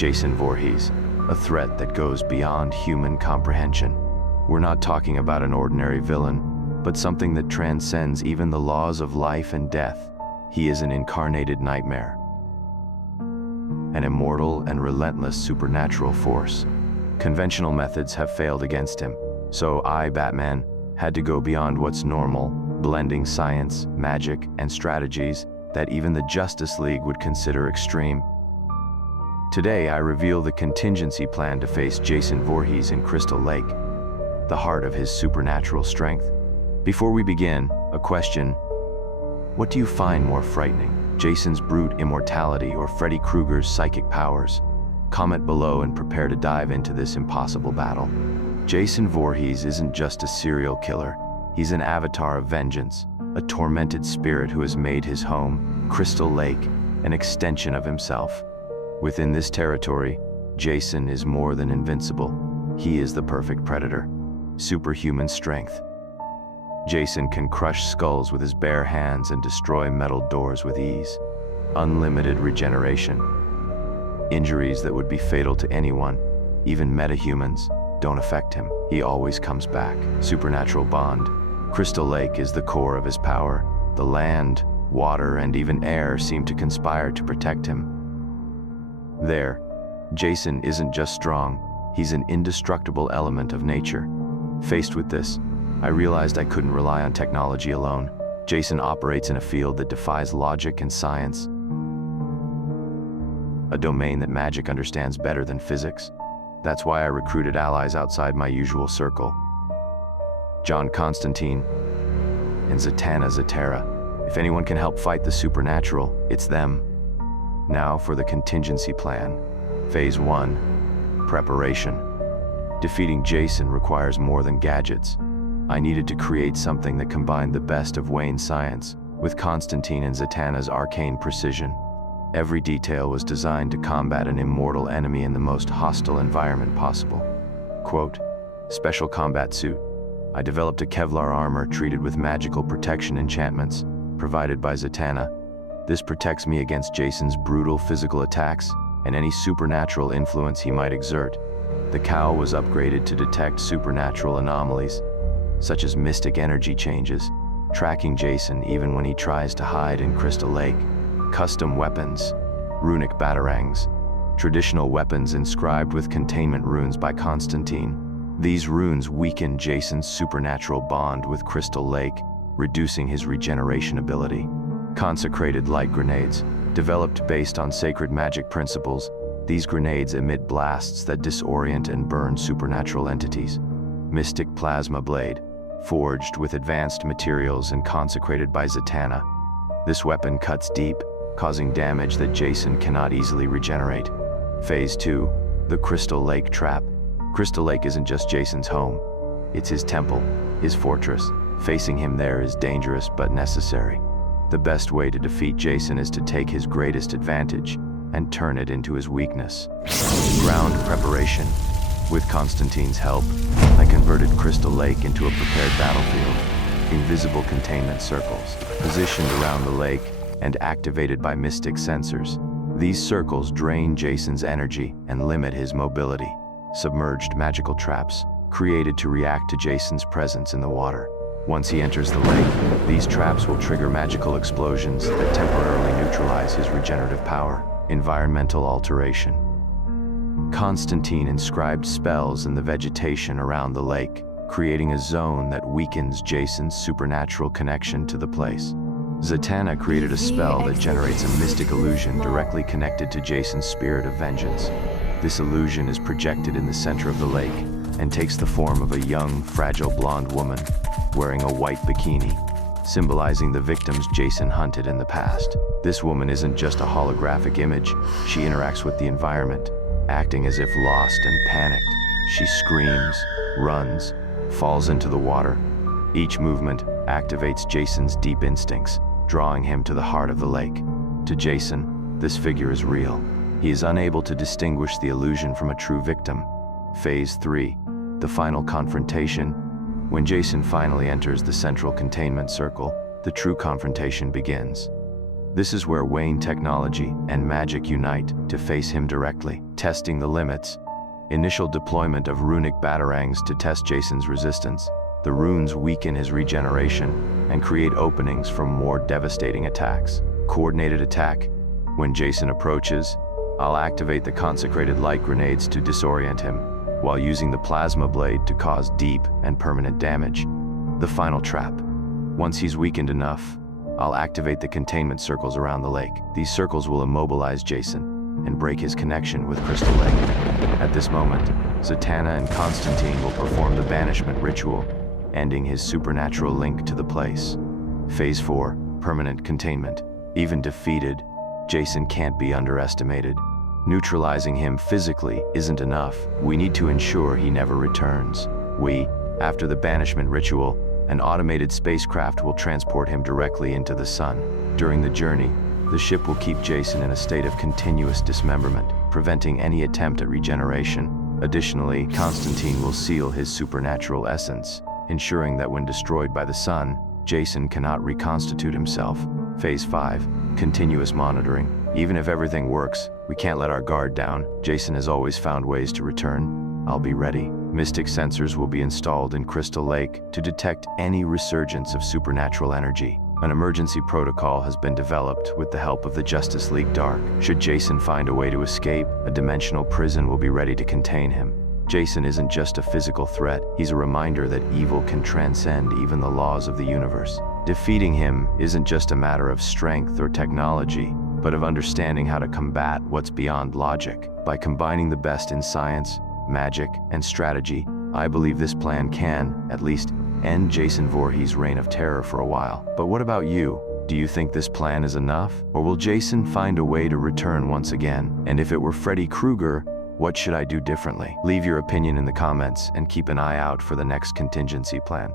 Jason Voorhees, a threat that goes beyond human comprehension. We're not talking about an ordinary villain, but something that transcends even the laws of life and death. He is an incarnated nightmare, an immortal and relentless supernatural force. Conventional methods have failed against him, so I, Batman, had to go beyond what's normal, blending science, magic, and strategies that even the Justice League would consider extreme. Today, I reveal the contingency plan to face Jason Voorhees in CrystalLake, the heart of his supernatural strength. Before we begin, a question. What do you find more frightening, Jason's brute immortality or Freddy Krueger's psychic powers? Comment below and prepare to dive into this impossible battle. Jason Voorhees isn't just a serial killer. He's an avatar of vengeance, a tormented spirit who has made his home, CrystalLake, an extension of himself. Within this territory, Jason is more than invincible. He is the perfect predator. Superhuman strength. Jason can crush skulls with his bare hands and destroy metal doors with ease. Unlimited regeneration. Injuries that would be fatal to anyone, even metahumans, don't affect him. He always comes back. Supernatural bond. CrystalLake is the core of his power. The land, water, and even air seem to conspire to protect him. There, Jason isn't just strong, he's an indestructible element of nature. Faced with this, I realized I couldn't rely on technology alone. Jason operates in a field that defies logic and science, a domain that magic understands better than physics. That's why I recruited allies outside my usual circle. John Constantine and Zatanna Zatara. If anyone can help fight the supernatural, it's them. Now for the contingency plan. Phase 1, preparation. Defeating Jason requires more than gadgets. I needed to create something that combined the best of Wayne's science with Constantine and Zatanna's arcane precision. Every detail was designed to combat an immortal enemy in the most hostile environment possible. Quote, special combat suit. I developed a Kevlar armor treated with magical protection enchantments, provided by Zatanna. This protects me against Jason's brutal physical attacks and any supernatural influence he might exert. The cowl was upgraded to detect supernatural anomalies, such as mystic energy changes, tracking Jason even when he tries to hide in CrystalLake. Custom weapons, runic batarangs, traditional weapons inscribed with containment runes by Constantine. These runes weaken Jason's supernatural bond with CrystalLake, reducing his regeneration ability. Consecrated light grenades, developed based on sacred magic principles, these grenades emit blasts that disorient and burn supernatural entities. Mystic plasma blade, forged with advanced materials and consecrated by Zatanna. This weapon cuts deep, causing damage that Jason cannot easily regenerate. Phase 2, the CrystalLake trap. CrystalLake isn't just Jason's home. It's his temple, his fortress. Facing him there is dangerous but necessary. The best way to defeat Jason is to take his greatest advantage and turn it into his weakness. Ground preparation. With Constantine's help, I converted CrystalLake into a prepared battlefield. Invisible containment circles, positioned around the lake and activated by mystic sensors. These circles drain Jason's energy and limit his mobility. Submerged magical traps, created to react to Jason's presence in the water. Once he enters the lake, these traps will trigger magical explosions that temporarily neutralize his regenerative power. Environmental alteration. Constantine inscribed spells in the vegetation around the lake, creating a zone that weakens Jason's supernatural connection to the place. Zatanna created a spell that generates a mystic illusion directly connected to Jason's spirit of vengeance. This illusion is projected in the center of the lake and takes the form of a young, fragile blonde woman wearing a white bikini, symbolizing the victims Jason hunted in the past. This woman isn't just a holographic image, she interacts with the environment, acting as if lost and panicked. She screams, runs, falls into the water, Each movement activates Jason's deep instincts, drawing him to the heart of the lake. To Jason, this figure is real. He is unable to distinguish the illusion from a true victim. Phase 3, the final confrontation. When Jason finally enters the central containment circle, the true confrontation begins. This is where Wayne technology and magic unite to face him directly, testing the limits. Initial deployment of runic batarangs to test Jason's resistance. The runes weaken his regeneration and create openings for more devastating attacks. Coordinated attack. When Jason approaches, I'll activate the consecrated light grenades to disorient him, while using the plasma blade to cause deep and permanent damage. The final trap. Once he's weakened enough, I'll activate the containment circles around the lake. These circles will immobilize Jason and break his connection with CrystalLake. At this moment, Zatanna and Constantine will perform the banishment ritual, ending his supernatural link to the place. Phase 4, permanent containment. Even defeated, Jason can't be underestimated. Neutralizing him physically isn't enough. We need to ensure he never returns. After the banishment ritual, an automated spacecraft will transport him directly into the sun. During the journey, the ship will keep Jason in a state of continuous dismemberment, preventing any attempt at regeneration. Additionally, Constantine will seal his supernatural essence, ensuring that when destroyed by the sun, Jason cannot reconstitute himself. Phase 5, continuous monitoring. Even if everything works, we can't let our guard down. Jason has always found ways to return. I'll be ready. Mystic sensors will be installed in CrystalLake to detect any resurgence of supernatural energy. An emergency protocol has been developed with the help of the Justice League Dark. Should Jason find a way to escape, a dimensional prison will be ready to contain him. Jason isn't just a physical threat, he's a reminder that evil can transcend even the laws of the universe. Defeating him isn't just a matter of strength or technology, but of understanding how to combat what's beyond logic. By combining the best in science, magic, and strategy, I believe this plan can, at least, end Jason Voorhees' reign of terror for a while. But what about you? Do you think this plan is enough? Or will Jason find a way to return once again? And if it were Freddy Krueger, what should I do differently? Leave your opinion in the comments and keep an eye out for the next contingency plan.